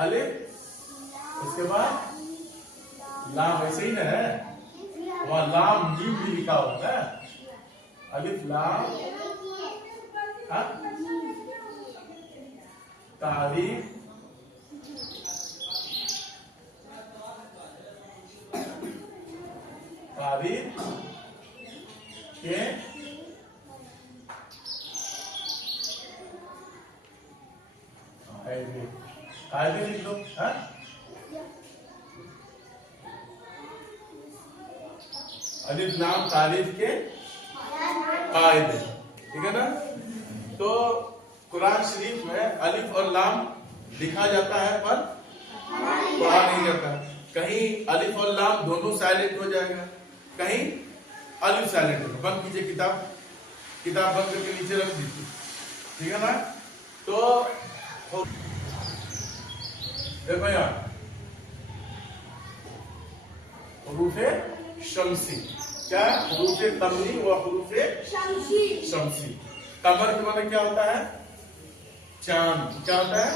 अलिफ, उसके बाद लाम, ऐसे ही ना है, वहां लाम मीम भी लिखा होगा, अलिफ लाम तारीफ तारीफ के कायदे लिख लो। अलिफ लाम तारीफ के कायदे, ठीक है ना। तो कुरान शरीफ में अलिफ और लाम लिखा जाता है पर पढ़ा नहीं जाता। कहीं अलिफ और लाम दोनों साइलेंट हो जाएगा, कहीं अलिफ साइलेंट होगा। बंद कीजिए किताब, किताब बंद करके नीचे रख दीजिए, ठीक है ना। तो देखो यार, हुरूफे शम्सी, क्या हुरूफे कमरी व हुरूफे शम्सी। कमर के माने क्या होता है? चांद। क्या होता है?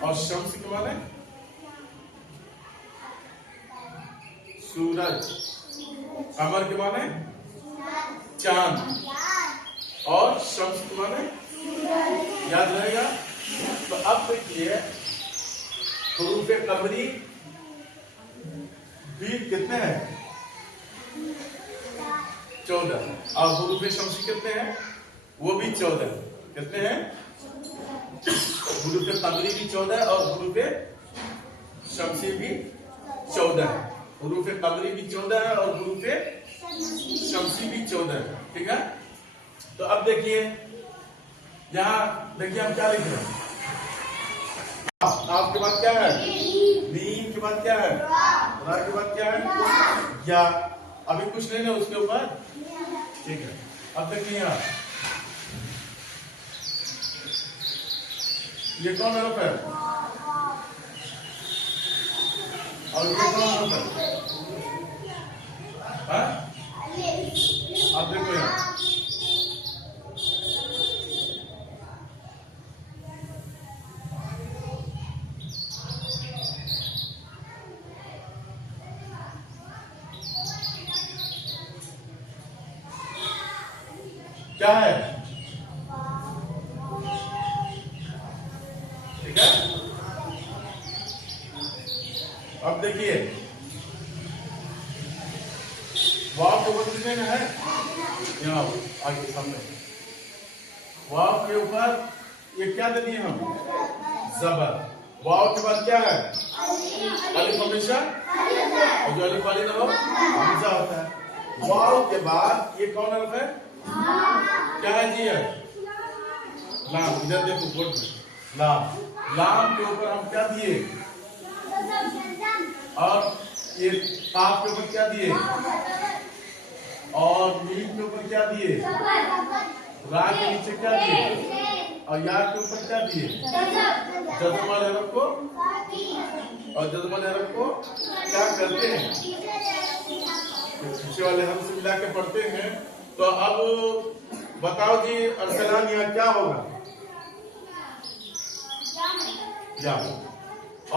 और शम्स के माने सूरज। कमर के माने चांद और शम्स के माने याद रहेगा। तो अब देखिए, हुरूफे कमरी भी कितने हैं? 14। और हुरूफे शम्सी कितने हैं? वो भी 14। कितने हैं? हुरूफे कमरी भी 14 और हुरूफे शम्सी भी 14 है। हुरूफे कमरी भी 14 है और हुरूफे शम्सी भी 14 है, ठीक है। तो अब देखिए, यहां देखिए हम क्या लिख रहे हैं। आप के बाद क्या है? मीम के बाद क्या है? रा के बाद क्या है? या। अभी कुछ नहीं ना उसके ऊपर, ठीक है। अब देखिए यहाँ, ये कौन हरफ है और ये कौन हरफ है? अब देखो यहाँ, क्या है? ठीक है। अब देखिए, वाव के ऊपर कितने में है? यहाँ आगे सामने वाव के ऊपर ये क्या दे दिए हम? जबर। वाव के बाद क्या है? अलिफ हमेशा, और जो अलिफ वाली ना हो हमजा होता है। वाव के बाद ये कौन हरफ है? क्या है जी? है लाम। इधर देखो बोर्ड में, लाम। लाम के ऊपर हम क्या दिए? और ये काफ के ऊपर क्या दिए? और मीम के ऊपर क्या दिए? रा के नीचे क्या दिए? और या के ऊपर क्या दिए? जज़म वाले हरफ को, और जज़म वाले हरफ को क्या करते हैं? पीछे वाले हरफ से मिला के पढ़ते हैं। तो अब बताओ जी, अरसलान यहाँ क्या होगा? या।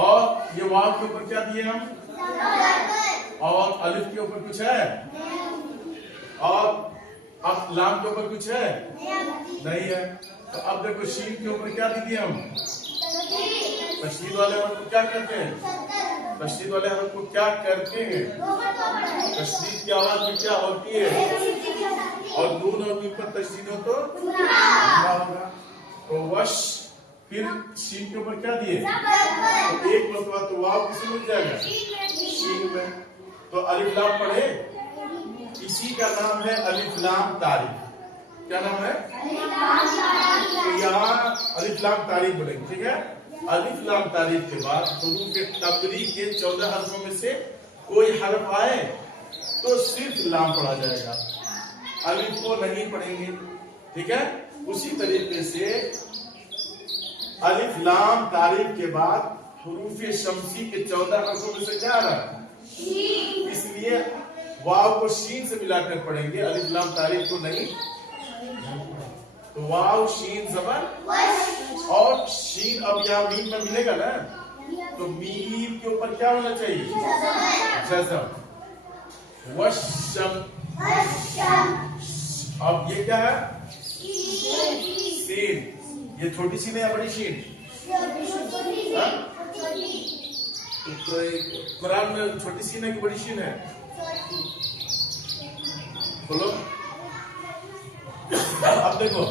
और ये वाव के ऊपर क्या दिए हम? और अलिफ के ऊपर कुछ है? और अब लाम के ऊपर कुछ है? नहीं है। तो अब देखो, शीन के ऊपर क्या दिए हम? तशदीद वाले हरफ को क्या कहते हैं? तशदीद वाले हरफ को क्या करते हैं? तशदीद की आवाज में क्या होती है? और नून और मीम पर तशदीद हो तो होगा। तो वश। फिर शीन के ऊपर क्या दिए? तो एक मरतबा तो वाव किसे मिल जाएगा? शीन में। तो अलिफ लाम पढ़े, इसी का नाम है अलिफ लाम तारीफ। क्या नाम है? तो यहाँ अलिफ लाम तारीफ बोलेंगे, ठीक है। अलिफ लाम तारीफ के बाद हुरूफ तबरी के 14 हरफों में से कोई हरफ आए तो सिर्फ लाम पढ़ा जाएगा, अलिफ को नहीं पढ़ेंगे, ठीक है। उसी तरीके से अलिफ लाम तारीफ के बाद हुरूफ शम्सी के 14 हरफों में से क्या आ रहा है? इसलिए वाव को शीन से मिलाकर पढ़ेंगे, अलिफ लाम तारीफ को नहीं। तो वाव शीन जबर, और शीन अब यहाँ मीम में मिलेगा ना, तो मीम के ऊपर क्या होना चाहिए? जज़म। वशम। अब ये क्या है? सीन। ये छोटी सीन है या बड़ी सीन? तो कुरान में छोटी सीन है कि बड़ी सीन है? बोलो। अब देखो,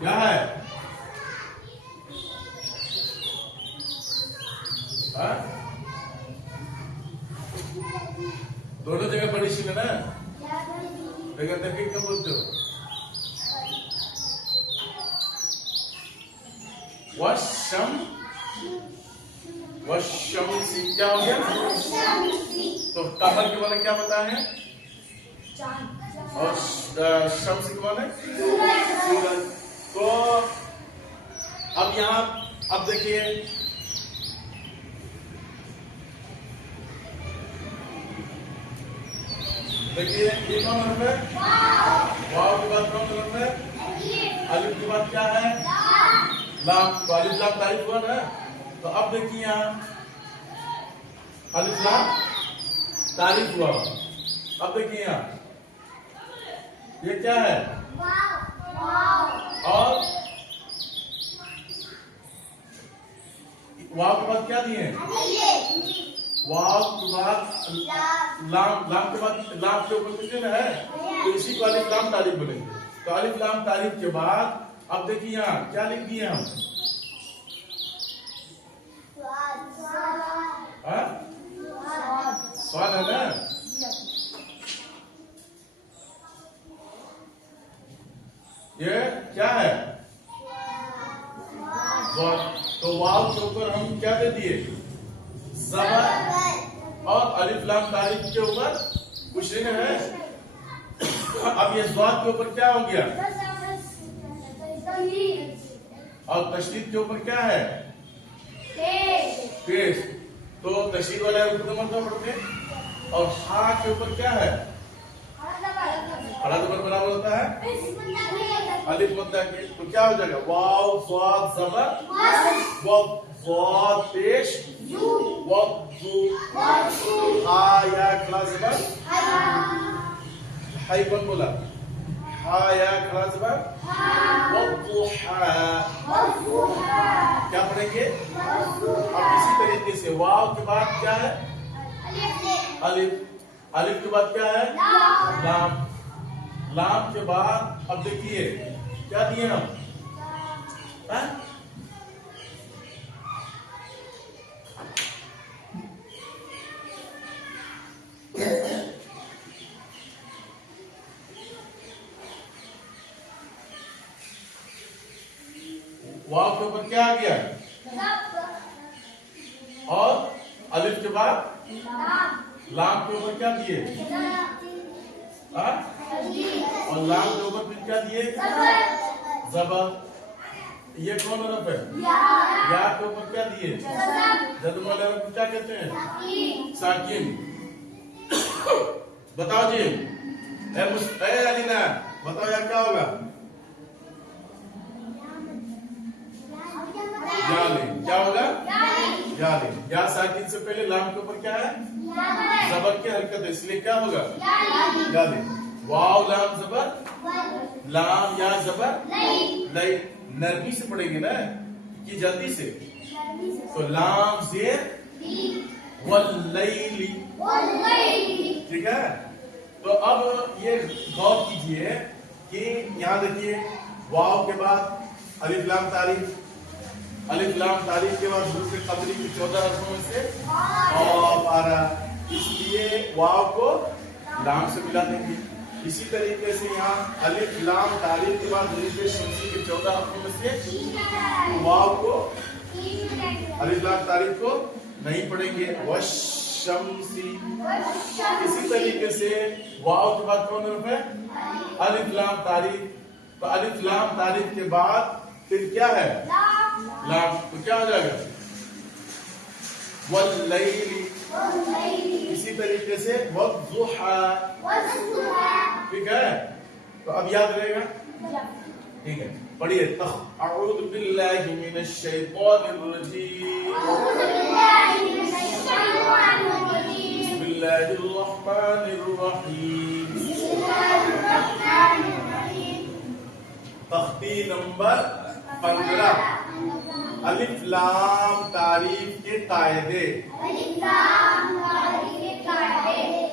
क्या है? दोनों जगह बड़ी सीन है ना? देखो देखिए क्या बोलते हो? वशम। वशम क्या हो गया? तो कमर के वाले क्या बताए? और शम्स के वाले सूरज। तो अब यहां अब देखिए, ये कौन हर्फ है? वाव के बाद कौन हर्फ है? अलिफ के बाद क्या है? लाम। तो अलिफ लाम तारीफ हुआ ना? तो अब देखिए यहाँ अलिफ लाम तारीफ हुआ। अब देखिए यहाँ ये क्या है? और वाव के बाद क्या दिए? वाव के बाद लाम। लाम के बाद लाम के ऊपर कुछ है, तो इसी को अलिफ लाम तारीफ बोलेंगे। तो अलिफ लाम तारीफ के बाद अब देखिए यहाँ क्या लिख दिए हम? स्वाद है ना? ये क्या है? तो वाव के ऊपर हम क्या दे दिए? ज़बर। और अलिफ लाम तारीफ के ऊपर कुछ नहीं है। अब ये स्वाद के ऊपर क्या हो गया? और तशदीद के ऊपर क्या है? पेश। तो तशदीद वाला मतलब पढ़ते हैं। और हा के ऊपर क्या है? खड़ा ज़बर बराबर होता है अलिफ मुद्दा के। तो क्या हो जाएगा? वाव स्वाद ज़बर वाव पेश वज़ू हा या खड़ा ज़बर हाय कौन बोला? हा या खड़ा ज़बर वज़ुहा। क्या पढ़ेंगे? अब इसी तरीके से वाव के बाद क्या है? अलिफ। अलिफ के बाद क्या है? लाम। लाम के बाद अब देखिए क्या दिए हम? वाव के ऊपर क्या आ गया? और अलिफ के बाद लाम के ऊपर क्या दिए? और लाम के ऊपर फिर क्या दिए? ज़बर। ये कौन हरफ है? या के ऊपर क्या दिए? जज़म वाले हरफ को क्या कहते हैं? साकिन। बताओ जी, अलीना बताओ यार क्या होगा? यालिन। क्या होगा? यालिन। या साकिन से पहले लाम के ऊपर क्या है? ज़बर की हरकत है, इसलिए क्या होगा? यालिन। वाव लाम ज़बर लाम या ज़बर लई। नरमी से पढ़ेंगे ना कि जल्दी से? तो लाम ज़ेर वल्लैली। ठीक है। तो अब ये गौर कीजिए कि यहाँ देखिए वाव के बाद अलिफ लाम तारीफ। अलिफ लाम तारीफ के बाद हुरूफ क़दरी की 14 हरफों में से वाव आ रहा, इसलिए वाव को लाम से मिला देंगे। इसी तरीके से यहाँ अलिफ लाम तारीफ के बाद हुरूफ शम्सी के 14 हरफों में से वाव को अलिफ लाम तारीफ को नहीं पढ़ेंगे। वशम्सी। इसी तरीके से वाव के बाद कौन हरफ है? अलिफ लाम तारीफ। तो अलिफ लाम तारीफ के बाद फिर क्या है? लाम। तो क्या हो जाएगा? वल्लैली। इसी तरीके से वज़ुहा। ठीक है। तो अब याद रहेगा, ठीक है, पढ़िए। अऊज़ु बिल्लाहि मिनश शैतानिर रजीम, बिस्मिल्लाहिर रहमानिर रहीम। तख्ती नंबर 15, अलिफ लाम तारीफ के कायदे,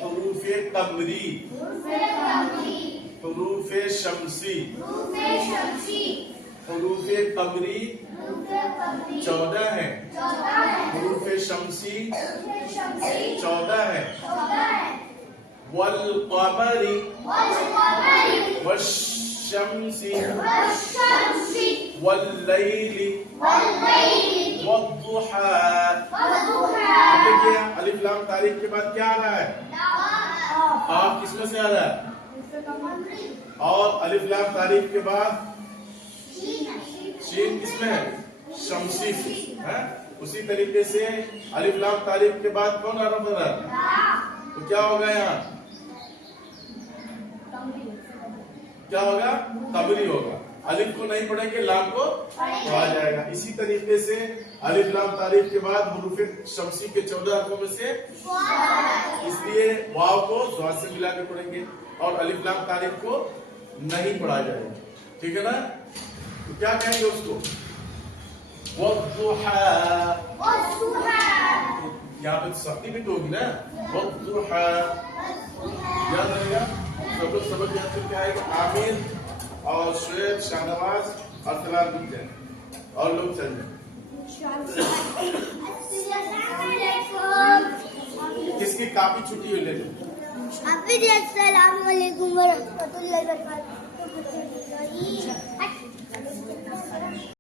हुरूफ़े कमरी, हुरूफ़े शम्सी, हुरूफ़े कमरी 14 है, हुरूफ़े शम्सी 14 है। वल क़मरी वश्शम्सी वल्लैली वद्दुहा। देखिए अलिफ लाम तारीफ के बाद क्या आ रहा है? आप किसमें से आ रहा है? और अलिफ लाम तारीफ के बाद शीन किसमें है? शम्सी है। उसी तरीके से अलिफ लाम तारीफ के बाद कौन हरफ हो रहा है? तो क्या होगा यहाँ? क्या होगा? कमरी होगा। अलिफ को नहीं पढ़ेंगे, लाम को पढ़ा जाएगा। इसी तरीके से अलिफ लाम तारीफ के बाद हुरूफ़े शम्सी के 14 हरफों में से इसलिए वाव को ज़्वाद से मिला के पढ़ेंगे और अलिफ लाम तारीफ को नहीं पढ़ा जाएगा, ठीक है ना? तो क्या कहेंगे उसको? वद्दुहा। यहाँ पे सख्ती भी तो होगी ना, वद्दुहा याद रहेगा। सब लोग सबक याद करके आएगा। आमिर और शुएब, शाहनवाज और सलाम गुप्ता और लोग चल जाए। किसकी काफी छुट्टी हुई ले लो। अस्सलाम वालेकुम व रहमतुल्लाहि व बरकातहू।